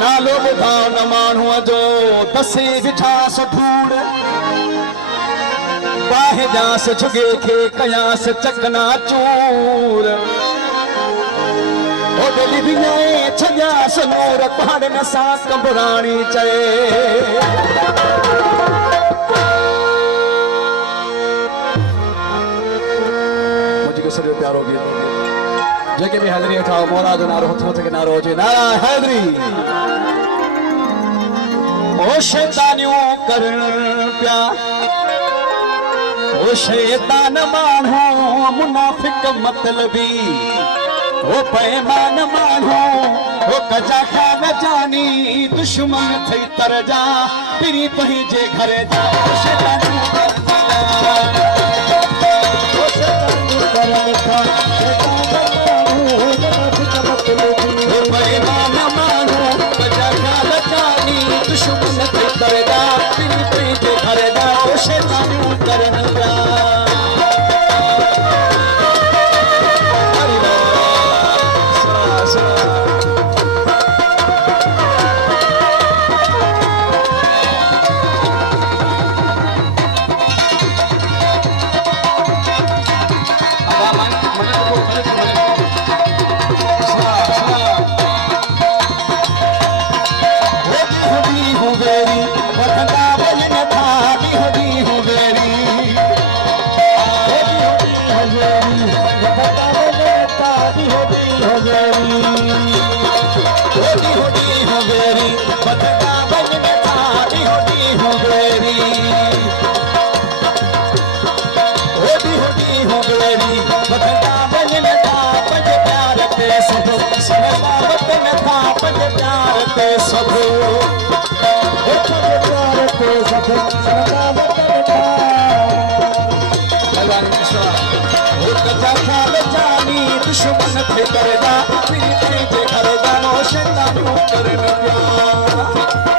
नालो ॿुधाओ न माण्हूअ जो दसे बिठा सठूड़ बाहि ॾियांस झुगे खे कयांस चकना चूर ओडली विञाए छॾियांस नूर पहाड़नि सां कंबराणी चए मुंहिंजो सॼो प्यारो गीत जेके भी हैदरी उठाओ मौला जो नारो हथ मथे के नारो हुजे नारा हैदरी ओ शैतानियों करण प्या ओ शैतान माण्हू मुनाफिक मतलबी ओ पैमान माण्हू ओ कजा खा न जानी दुश्मन थई तर जा पिरी पंहिंजे घर जा ओ शैतानियों करण प्या दुश्मन थे करदा पिरी पंहिंजे घर जा ओ शैतानियूं करण पिया दुश्मन थे करदा पिरी पंहिंजे घर जा ओ शैतानियूं करण पिया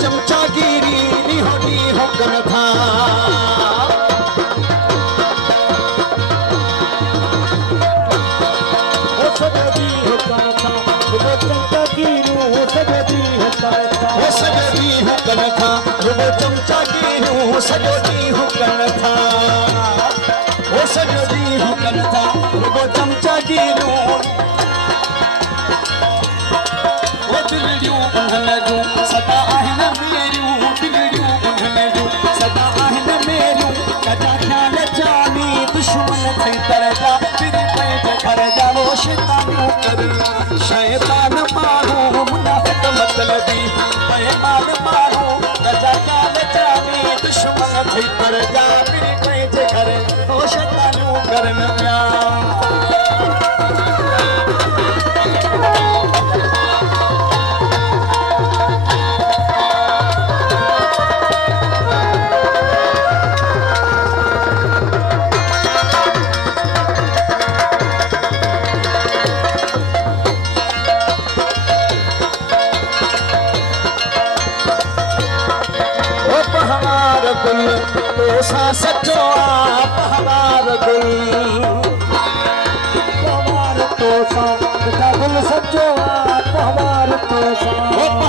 चमचागिरी निहोनी हुकम था ओ सजदी हुकम था वो चमचागिरी हो सजदी हुकम था वो चमचागिरी हो सजदी हुकम था वो सजदी हुकम था वो चमचागिरी वो दिलियूं उन्हनि जूं सदा आहिनि मेरियूं दिलियूं उन्हनि जूं सदा आहिनि मेरियूं कजा ख़्याल जानी दुश्मन थई तर जा पिरी पंहिंजे घर जा ओ शैतानियूं करण शैतान माण्हू मुनाफ़िक मतलबी पैमान माण्हू कजा ख़्याल जानी दुश्मन थई तर जा पिरी पंहिंजे घर ओ शैतानियूं करण पिया सा सचो आप हमार गुल हमार तो सा मिठा गुल सचो आप हमार तो सा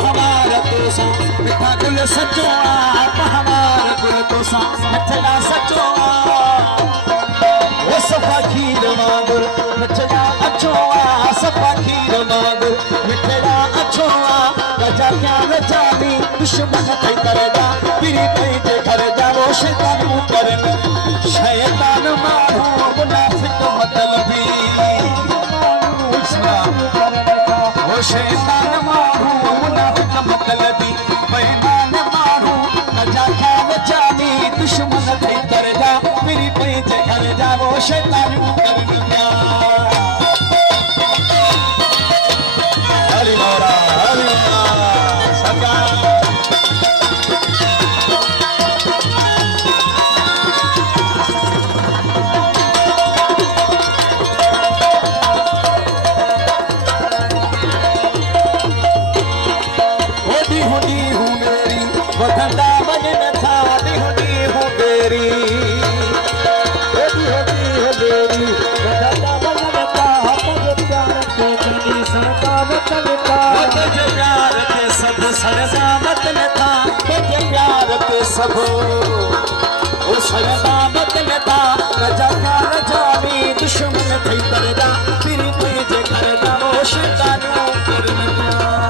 हमार तो सा मिठा गुल सचो आप हमार गुल तो सा मिठा सचो वो सफा खीर वांगुर मिठा अछो सफा खीर वांगुर मिठा अछो गजा ख़्याल जानी दुश्मन थई करदा पिरी पंहिंजे घर जा ओ शैतानियूं करण शैतान माण्हू मुनाफ़िक मतलबी ओ शैतान माण्हू मुनाफ़िक मतलबी पैमान माण्हू कजा ख़्याल जानी दुश्मन थई कर जा पिरी पंहिंजे घर जा ओ शैतानियूं करण पिया सब ओ सरदा बदलता कजा ख्याल जानी दुश्मन थई तरदा फिर तुझे करदा वो शैतानों करदा